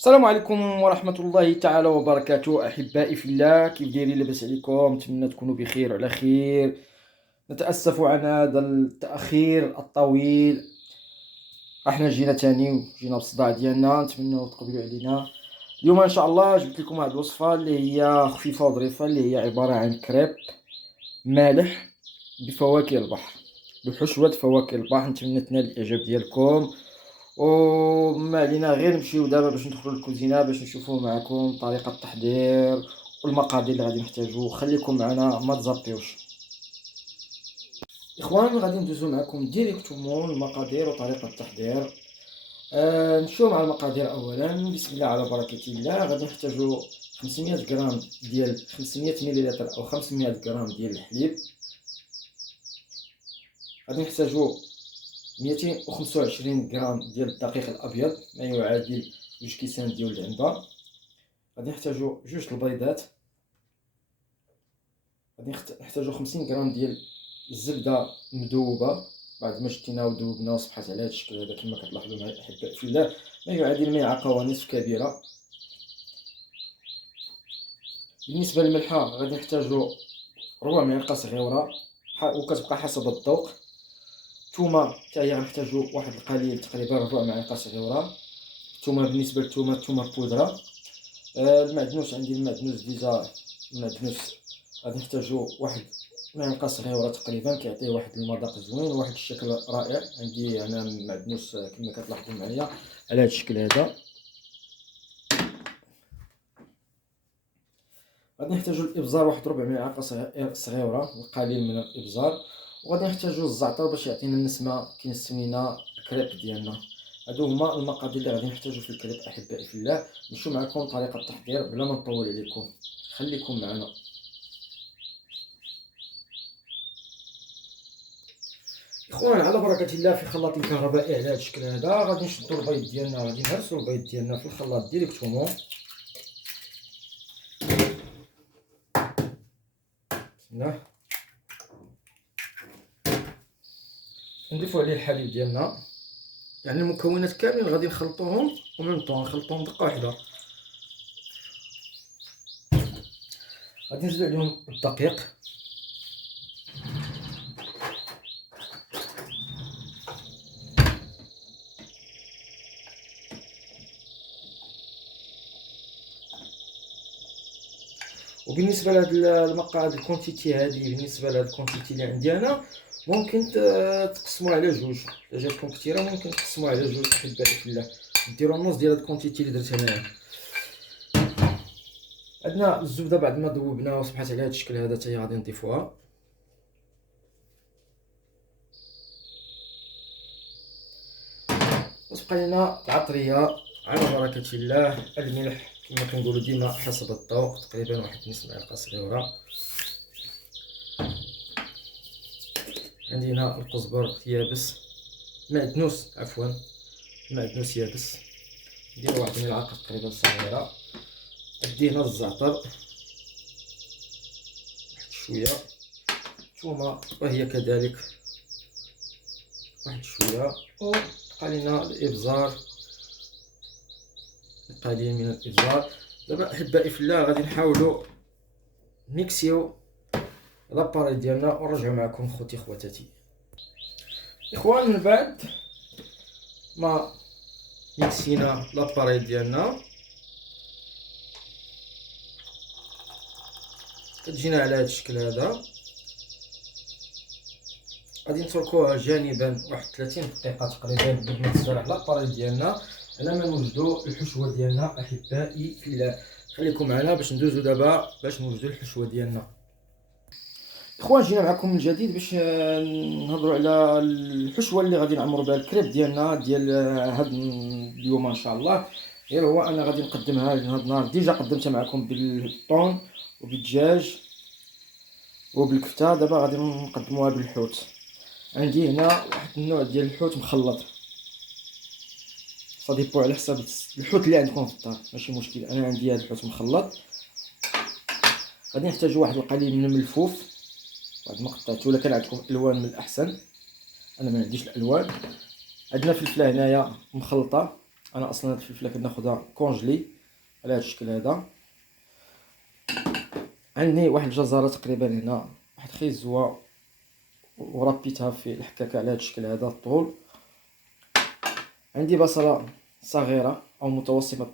السلام عليكم ورحمة الله تعالى وبركاته. أحبائي في الله، كيف دايرين؟ لاباس عليكم؟ نتمنى تكونوا بخير وعلى خير. نتأسف عن هذا التأخير الطويل. احنا جينا تاني وجينا بالصداع ديالنا، نتمنى تقبلوا علينا. اليوم ان شاء الله جبت لكم واحد الوصفة اللي هي خفيفة وظريفة، اللي هي عبارة عن كريب مالح بفواكه البحر، بحشوة فواكه البحر. نتمنى تنال الإعجاب ديالكم. وما علينا غير نمشيو دابا باش ندخلوا للكوزينه باش نشوفوا معكم طريقه التحضير والمقادير اللي غادي نحتاجو. خليكم معنا، ما تزابيوش. اخوان، غادي ندوزو معكم ديريكتومون المقادير وطريقه التحضير. نمشيو مع المقادير. اولا بسم الله على بركه الله. غادي نحتاجو 500 غرام ديال 500 مليلتر او 500 غرام ديال الحليب. غادي نحتاجو 225 غرام ديال الدقيق الابيض، ما يعادل 2 كيسان ديال العنبه. غادي نحتاجو 2 البيضات. غادي نحتاجو 50 غرام ديال الزبده مذوبه بعد ما شتيناها وذوبنا وصبحت على هذا الشكل هذا كما كتلاحظوا معايا احبائي في الله، ما يعادل ملعقه ونصف كبيره. بالنسبه للملحه غادي نحتاجو ربع معلقه صغيره وكتبقى حسب الذوق. الثومه حتى هي غنحتاجو واحد القليل، تقريبا ربع معلقه صغيره. الثومه بالنسبه للثومه، الثومه بودره. المعدنوس، عندي المعدنوس ديجا. المعدنوس غادي نحتاجو واحد معلقه صغيره تقريبا، كيعطيه واحد المذاق زوين وواحد الشكل رائع. عندي انا المعدنوس كما كتلاحظوا معايا على هذا الشكل هذا. غادي نحتاجو الابزار، واحد ربع معلقه صغيره وقليل من الابزار. وغادي نحتاجو الزعتر باش يعطينا النسمه كينسم لينا الكريب ديالنا. هادو هما المقادير اللي غادي نحتاجو في الكريب احبائي في الله. نمشيو معكم طريقه التحضير بلا ما نطول عليكم، خليكم معنا. اخوان، على بركه الله، في خلاط كهربائي على هذا الشكل هذا غادي نشدو البيض ديالنا، غادي نهرسو البيض ديالنا في الخلاط ديريكتومون. بسم نضيفو عليه الحليب ديالنا، يعني المكونات كاملين غادي نخلطوهم ومن نخلطوهم دقه واحده. غادي نزيدو عليهم الدقيق. وبالنسبه لهاد المقادير الكونتيتي هذه، بالنسبه لهاد الكونتيتي اللي عندي انا، ممكن تقسموها على جوج. الا جاتكم كثيره ممكن تقسموها على جوج احبائي في الله، ديروا النص ديال هاد الكونتيتي اللي درت انايا. عندنا الزبده بعد ما ذوبناها وصبحت على هذا الشكل هذا، حتى هي غادي نضيفوها. وتبقى لنا العطريه على بركه الله. الملح كما كنقولوا ديما حسب الذوق، تقريبا واحد نص معلقه صغيره. عندي هنا القزبر يابس، معدنوس عفوا، معدنوس يابس، ندير واحد الملعقه تقريبا صغيره. عندي هنا الزعتر واحد شويه، ثومه وهي كذلك واحد شويه. وبقى لنا الابزار، القليل من الابزار. دابا احبائي في الله غادي نحاولوا نيكسيو لاباري ديالنا ونرجعوا معكم خوتي خواتاتي. اخوان، من بعد ما ميكسينا لاباري ديالنا كتجينا على هذا الشكل هذا. غادي نتركوها جانبا واحد 30 دقيقه تقريبا باش ما تستريح لاباري ديالنا، على ما نوجدوا الحشوه ديالنا احبائي في الله. خليكم معنا باش ندوزو دابا باش نوجدوا الحشوه ديالنا. اخوان، جينا معكم من جديد باش نهضروا على الحشوه اللي غادي نعمروا بها الكريب ديالنا ديال هاد اليوم ان شاء الله. غير هو انا غادي نقدمها لهاد النهار، ديجا قدمتها معكم بالطون وبالدجاج وبالكفته. دابا غادي نقدموها بالحوت. عندي هنا واحد النوع ديال الحوت مخلط، صديبو على حساب الحوت اللي عندكم في الدار، ماشي مشكل. انا عندي هذا الحوت مخلط. غادي نحتاجو واحد القليل من الملفوف بعد ما قطعته، الا كان عندكم الوان من الاحسن، انا ما عنديش الالوان. عندنا فلفله هنايا مخلطه انا اصلا هاد الفلفله كناخدها كونجلي على هاد الشكل هذا. عندي واحد الجزره تقريبا هنا، واحد خيزوه، وربيتها في الحكاكه على هاد الشكل هذا الطول. عندي بصله صغيره او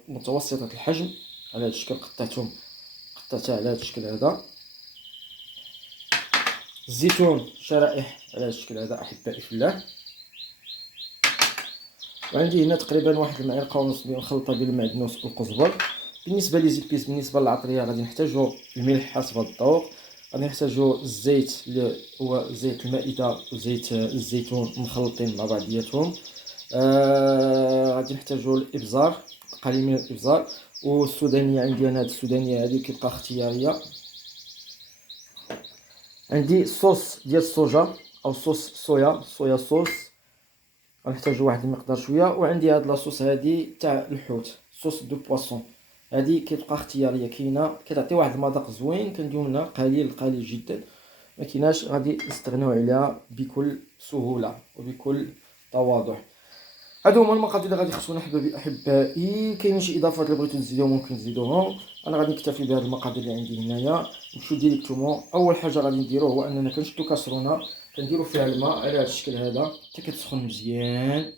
متوسطه الحجم على هاد الشكل، قطعتها على هاد الشكل هذا. الزيتون شرائح على هاد الشكل هذا احبائي في الله. وعندي هنا تقريبا واحد المعلقه ونص مخلطه بين المعدنوس والقزبر. بالنسبه لي زيت بيس، بالنسبه للعطريه غادي نحتاجو الملح حسب الذوق، غادي نحتاجو الزيت اللي هو زيت المائده وزيت الزيتون مخلطين مع بعضياتهم. غادي نحتاجو الابزار، قليل من الابزار. والسودانيه عندي انا هاد السودانيه هذه كتبقى اختياريه. عندي صوص ديال الصوجا او صوص صويا صوص، غنحتاجو واحد المقدار شويه. وعندي هاد لاصوص هادي تاع الحوت، صوص دو بواسون، هادي كتبقى اختياريه، كاينه كتعطي واحد المذاق زوين، كنديرو منها قليل جدا، ما كايناش غادي نستغناو عليها بكل سهوله وبكل تواضع. هادو هما المقادير اللي غادي يخصونا احبائي. كاينين شي اضافات اللي بغيتو تزيدوهم ممكن تزيدوهم، انا غادي نكتفي بهاد المقادير اللي عندي هنايا. نمشيو ديريكتومون. اول حاجه غادي نديرو هو اننا كنشدو كاسرونه، كنديرو فيها الماء على هاد الشكل هذا حتى كتسخن مزيان.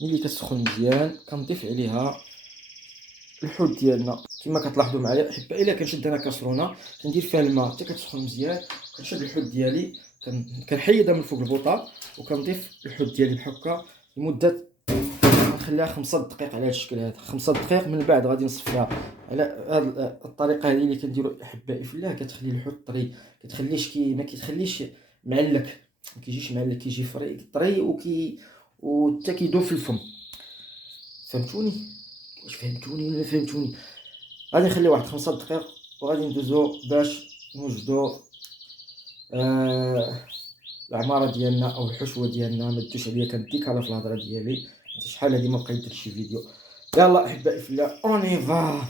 ملي كتسخن مزيان كنضيف عليها الحوت ديالنا كما كتلاحظوا معايا احبائي. الا كنشد انا كاسرونه كندير فيها الماء حتى كتسخن مزيان، كنشد الحوت ديالي، كنحيدها من فوق البوطه، وكنضيف الحوت ديالي بحكه لمده، نخليها 5 دقائق على هذا الشكل هذا. 5 دقائق من بعد غادي نصفيها. على هذه الطريقه هذه اللي كنديروا احبائي في الله، كتخلي الحوت طري، كتخليش ما كيتخليش معلك، ما كيجيش معلك، كيجي فري طري وحتى كيدوب في الفم. فهمتوني؟ واش فهمتوني ولا فهمتوني؟ غادي نخليه واحد 5 دقائق، وغادي ندوزو باش نوجدو العماره ديالنا او الحشوه ديالنا. ما تدوش عليا كنديكالا في الهضره ديالي، شحال هادي ما بقيت درت شي فيديو. يلا احبائي في الله اوني فا.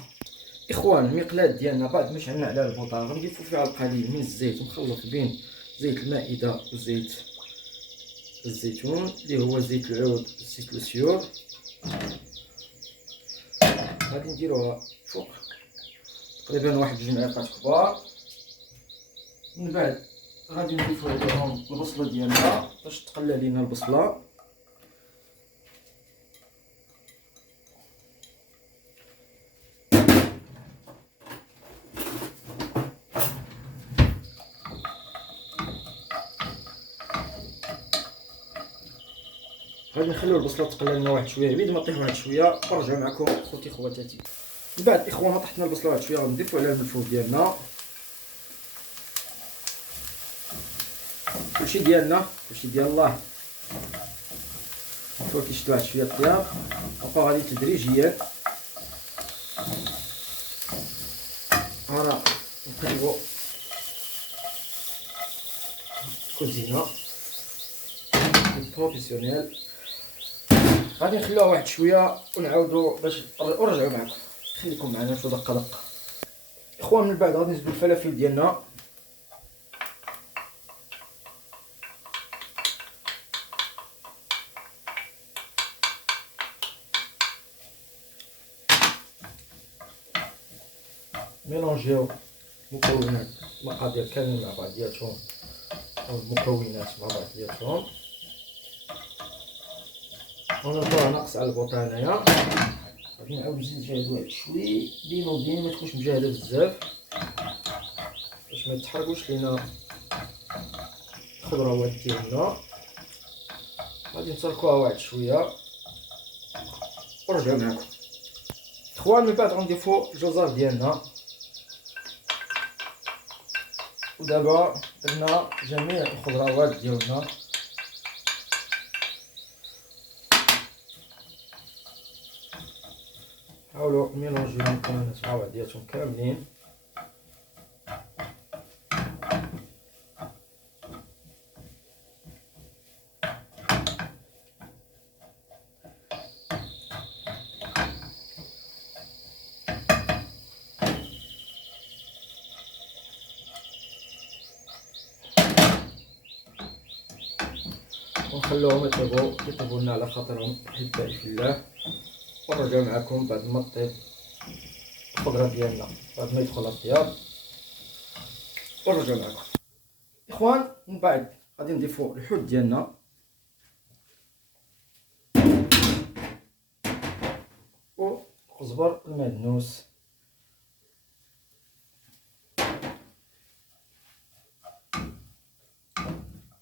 اخوان المقلاه ديالنا بعد ما شعلنا على البوطه غنضيفو فيها القليل من الزيت مخلط بين زيت المائده وزيت الزيتون اللي هو زيت العود، زيت السيور. غادي نديروها فوق تقريبا واحد 2 معالق كبار. من بعد غادي نضيفو عليهم البصله ديالنا باش تقلى لينا البصله. غادي نخليو البصله تقلى لنا واحد شويه، بيد ما طيح واحد شويه ونرجع معكم خوتي خواتاتي. من بعد اخوان طحتنا البصله واحد شويه غنضيفو عليها الملفوف ديالنا، كلشي ديالنا كلشي ديال الله. شوف كيشد واحد شويه الطياب، وبقاو غادي تدريجيا انا نقلبو كوزينه بروفيسيونيل. غادي نخليوها واحد شويه ونعاودو باش نرجعو معكم. خليكم معنا شو دقه. اخوان من بعد غادي نزيدو الفلافل ديالنا، ميلونجيو مكونات المقادير كاملين مع بعضياتهم، او المكونات مع بعضياتهم، ونرجعوها ناقص على البوطه هنايا. غادي نعاود نزيد نجهد واحد شوي بين وبين، ما تكونش مجهده بزاف باش ما يتحرقوش لينا الخضروات ديالنا. غادي نتركوها واحد شويه ونرجعو معكم اخوان. من بعد غنضيفو الجزر ديالنا، ودابا درنا جميع الخضروات ديالنا. حاولوا ميلونجيو المكونات مع بعضياتهم كاملين. ونخليو ونخلوهم يطيبوا لنا على خاطرهم احبائي في الله، ونرجع معكم بعد ما طيب الخضره ديالنا، بعد ما يدخل الطياب ونرجع معكم اخوان. من بعد غادي نضيفوا الحوت ديالنا والقزبر المعدنوس.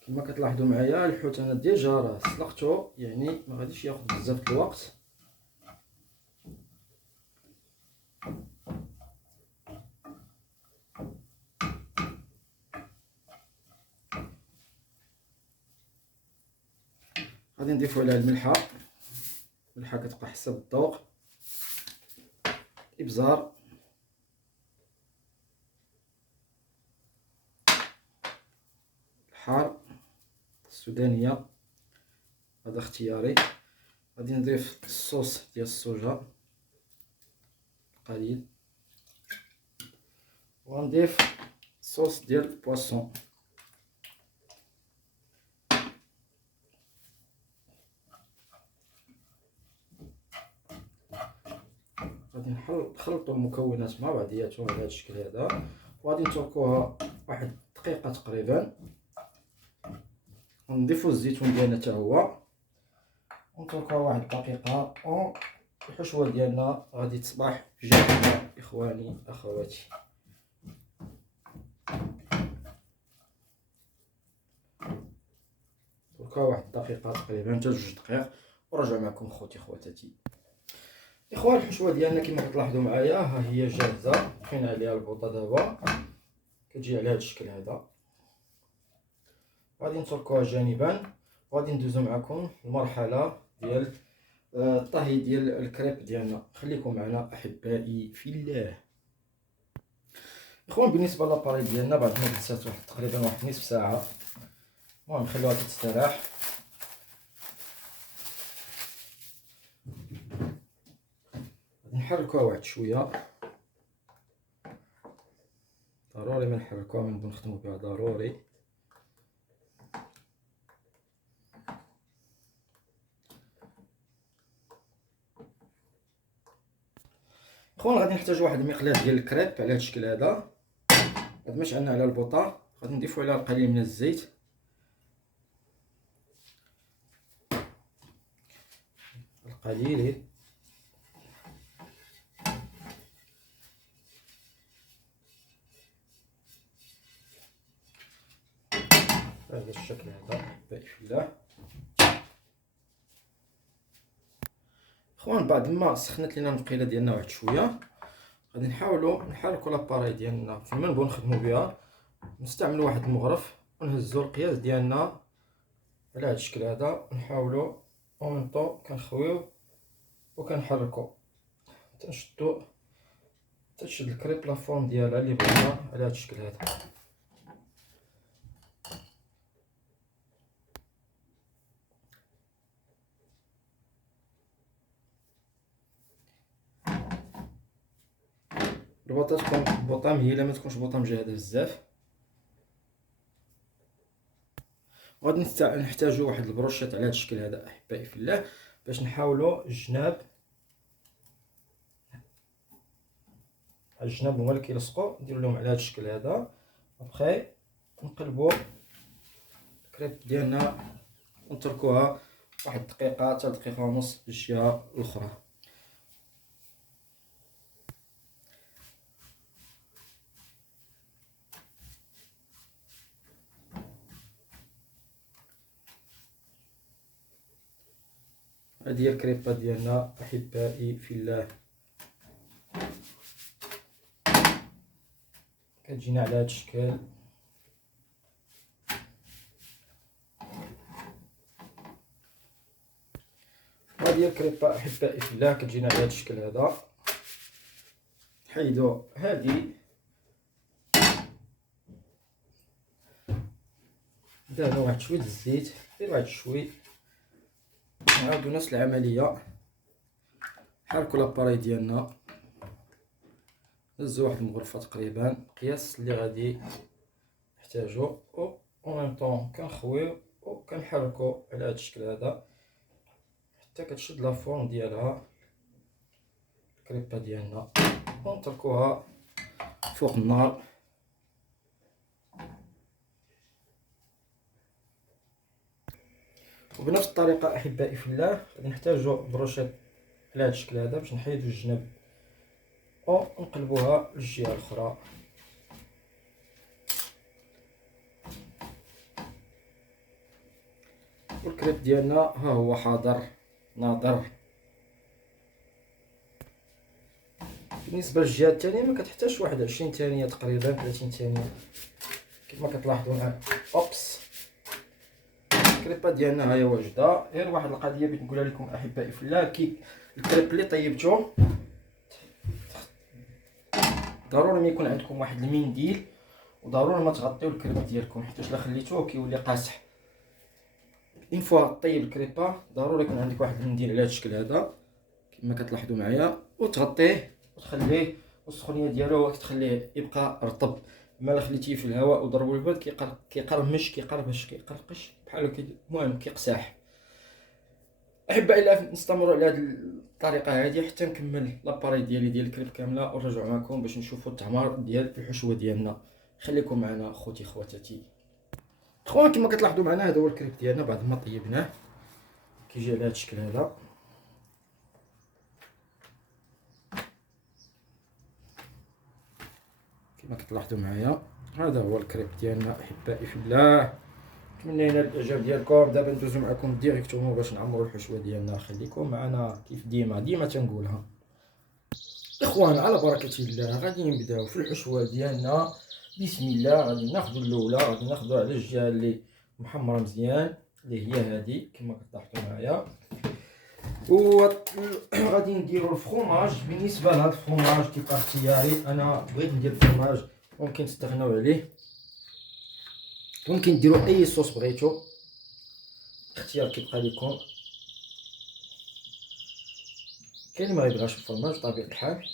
كما كتلاحظوا معايا الحوت انا ديجا راه سلقته، يعني ما غاديش ياخذ بزاف د الوقت. غادي نضيفوا عليها الملحه، الملحه كتبقى حسب الذوق، ابزار، الحار السودانيه هذا اختياري. غادي نضيف الصوص ديال الصوجا قليل، وغنضيف الصوص ديال البواسون. غادي نخلطوا المكونات مع بعضياتهم على هذا الشكل هذا، وغادي نتركوها واحد دقيقه تقريبا. ونضيفوا الزيتون ديالنا حتى هو ونتركوها واحد الدقيقه، والحشوه ديالنا غادي تصبح جاهزه اخواني اخواتي. تركوها واحد الدقيقه تقريبا حتى 2 دقائق ونرجع معكم خوتي خواتاتي. اخوان الحشوه ديالنا كما كتلاحظوا معايا ها هي جاهزه، طفينا عليها البوطه دابا كتجي على هذا الشكل هذا. غادي نتركوها جانبا، وغادي ندوزو معكم المرحله ديال الطهي ديال الكريب ديالنا. خليكم معنا احبائي في الله. اخوان بالنسبه لاباري ديالنا بعد ما جلسات واحد تقريبا واحد نصف ساعه، المهم نخليوها تستراح. نحركوها واحد شويه، ضروري ما نحركوها من نبغيو نخدمو بها ضروري. اخوان غادي نحتاجو واحد المقلاة ديال الكريب على هذا الشكل هذا. هاد ما شعلنا على البوطه غادي نضيفو عليها القليل من الزيت، القليل بهذا الشكل هذا احبائي في الله. اخوان بعد ما سخنت لينا المقيله ديالنا واحد شويه، غادي نحاولوا نحركوا لاباري ديالنا فيما نبغيو نخدموا بها. نستعملوا واحد المغرف ونهزوا القياس ديالنا على هذا الشكل هذا، ونحاولوا اون طو كنخويو وكنحركوا تنشدوا تشد الكريب لا فورم ديالها اللي بغينا على هذا الشكل هذا. البوطه تكون بوطه مهيله، ما تكونش بوطه مجهده بزاف. وغادي نحتاجو واحد البروشيط على هذا الشكل هذا احبائي في الله، باش نحاولوا الجناب هما اللي كيلصقوا، نديرو لهم على هذا الشكل هذا. ابخي نقلبوا الكريب ديالنا ونتركوها واحد دقيقه حتى دقيقه ونص الجهه الاخرى. هذه هي الكريبه ديالنا احبائي في الله، كتجينا على هذا الشكل. هذه هي الكريبه احبائي في الله كتجينا على هذا الشكل هذا. نحيدو هذه، ندهنو واحد شويه الزيت، غير واحد شويه، نعاودو نفس العمليه. نحركو لاباري ديالنا، نهزو واحد المغرفه تقريبا القياس اللي غادي نحتاجو، و اون ميم طون كنخويو وكنحركو على هذا الشكل هذا حتى كتشد لافورم ديالها الكريبه ديالنا، ونتركوها فوق النار. وبنفس الطريقه احبائي في الله غادي نحتاجو بروشيط على هذا الشكل هذا باش نحيدو الجناب ونقلبوها للجهه الاخرى. والكريب ديالنا ها هو حاضر ناظر. بالنسبه للجهه الثانيه ما كتحتاجش واحد 20 ثانيه تقريبا 30 ثانيه كما كتلاحظوا معايا. اوبس، الكريبه ديالنا ها هي واجده. غير واحد القضيه بغيت نقولها لكم احبائي في الله، كي الكريب اللي طيبتو ضروري ما يكون عندكم واحد المنديل، وضروري ما تغطيو الكريب ديالكم حيت الا خليتوه كيولي قاصح. اون فوا طيب الكريبه ضروري يكون عندك واحد المنديل على هذا الشكل هذا كما كتلاحظوا معايا، وتغطيه وتخليه، والسخونيه ديالو تخليه يبقى رطب. اما الا خليتيه في الهواء وضربوا البرد كيقرمش كيقرقش بحال المهم كيقساح. احبائي الله نستمروا على هذه الطريقه هذه حتى نكمل لاباري ديال الكريب كامله ونرجع معكم باش نشوفوا التعمار ديال الحشوه ديالنا. خليكم معنا خوتي خواتاتي. اخوان كما كتلاحظوا معنا هذا هو الكريب ديالنا بعد ما طيبناه، كيجي على هذا الشكل هذا. كما كتلاحظوا معايا هذا هو الكريب ديالنا احبائي في الله. كملنا الاعجاب ديالكم. دابا ندوزو معكم ديريكتومون باش نعمروا الحشوه ديالنا. خليكم معنا كيف ديما تنقولها. اخوان على بركه الله غادي نبداو في الحشوه ديالنا. بسم الله. غادي ناخذ الاولى، غادي ناخذها على الجهه اللي محمره مزيان اللي هي هذه كما كتلاحظوا معايا. وغادي نديرو الفرomاج. بالنسبه لهذا الفرomاج كيبقى اختياري، انا بغيت ندير الفرomاج ممكن تستغناو عليه، ممكن ديروا اي صوص بغيتو، اختيار كيبقى لكم. كاين اللي ما يبغاش الفرماج بطبيعه الحال.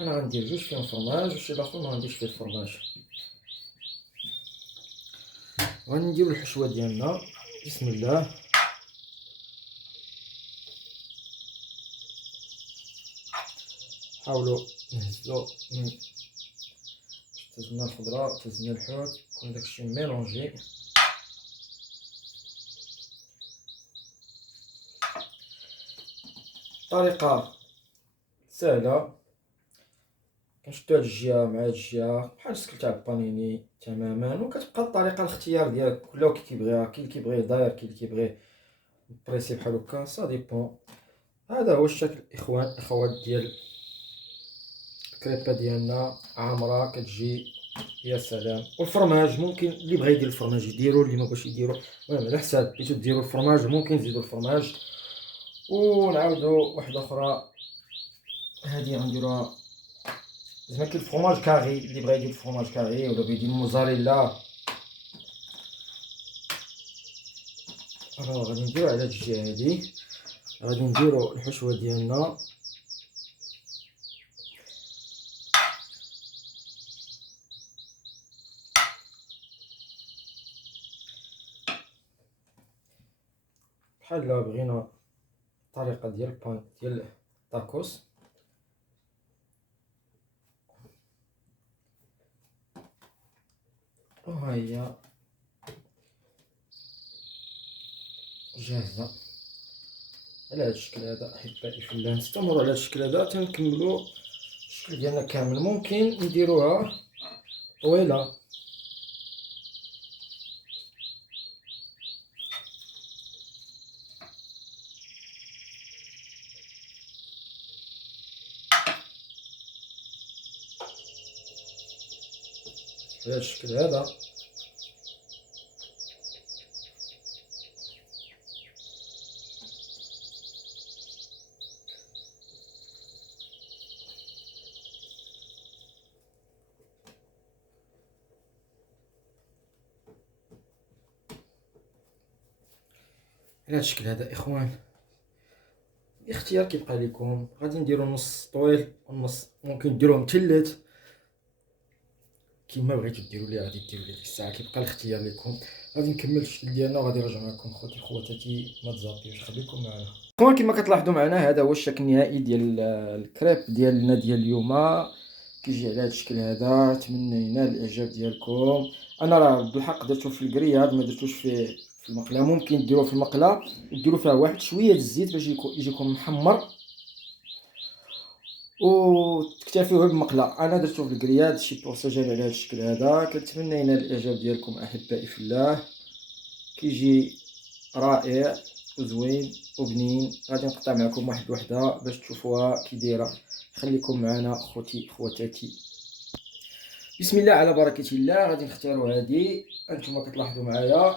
انا غندير جوج فيهم فرماج وشي الاخر ما غنديرش فيه الفرماج. غنديروا الحشوه ديالنا. بسم الله. حاولوا نهزوا من تزنا الخضره تزنا الحوت يكون داكشي ميلونجي. طريقه سهله، كنشدو هاد الجهه مع هاد الجهه بحال الشكل تاع البانيني تماما، وكتبقى الطريقه الاختيار ديالك كل كي كيبغيها. كاين اللي كيبغي داير، كاين اللي كيبغي بريسي بحال هكا، سا ديبون. هذا هو الشكل اخوان اخوات ديال الكريبه ديالنا عامره كتجي يا سلام. والفرماج ممكن اللي بغى يدير الفرماج يديرو، اللي ما بغاش يديرو المهم على حساب بغيتو ديروا الفرماج ممكن تزيدوا الفرماج. ونعاودوا واحده اخرى. هذه غنديروها زعما كاين الفرماج كاري، اللي بغى يدير الفرماج كاري ولا بغى يدير الموزاريلا. راه غادي نديرو على هاد الجهه هادي، غادي نديرو الحشوه ديالنا. بحال لا بغينا الطريقه ديال البان ديال الطاكوس. وها هي جاهزه على هذا الشكل هذا. احبائي في الله نستمروا على هذا الشكل هذا تنكملوا الشكل ديالنا كامل. ممكن نديروها طويله على هذا الشكل هذا. على هذا الشكل هذا اخوان، الاختيار كيبقى لكم. غادي نديرو نص طويل ونص ممكن ديروهم تلت كيما بغيتو ديروا ليه. غادي ديروا ليه الساعه كيبقى الاختيار لكم. غادي نكمل الشكل ديالنا وغادي نرجع معكم خوتي خواتاتي، ما تزابيوش، خليكم معنا. خوان كما كتلاحظوا معنا هذا هو الشكل النهائي ديال الكريب ديالنا ديال اليوم، كيجي على هذا الشكل هذا. نتمنى ينال الاعجاب ديالكم. انا راه بالحق درتو في الكرياد، ما درتوش في المقله. ممكن ديروه في المقله وديروا فيها واحد شويه الزيت باش يجيكم محمر وتكتفيوه بالمقله. انا درتو في الكرياد، شي بورصه جاني على هذا الشكل هذا. كنتمنى ينال الاعجاب ديالكم احبائي في الله. كيجي رائع وزوين وبنين. غادي نقطع معكم واحد وحده باش تشوفوها كي دايره. خليكم معنا خوتي خواتاتي. بسم الله على بركه الله. غادي نختاروا هذه، انتم كتلاحظوا معايا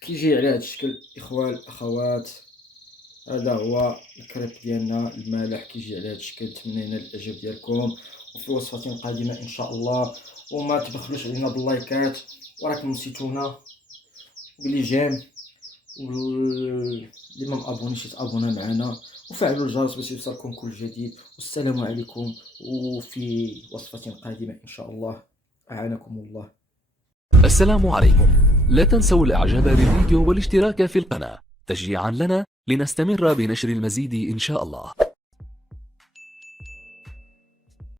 كيجي على هذا الشكل. اخوان اخوات، هذا هو الكريب ديالنا المالح، كيجي على هذا الشكل. نتمنى ينال الاعجاب ديالكم، وفي وصفه قادمه ان شاء الله. وما تبخلوش علينا باللايكات، وراكم نسيتونا بلي جيم، واللي ما مابونيش يتابونا معنا وفعلوا الجرس باش يوصلكم كل جديد. والسلام عليكم، وفي وصفه قادمه ان شاء الله. اعانكم الله. السلام عليكم. لا تنسوا الاعجاب بالفيديو والاشتراك في القناة تشجيعا لنا لنستمر بنشر المزيد إن شاء الله.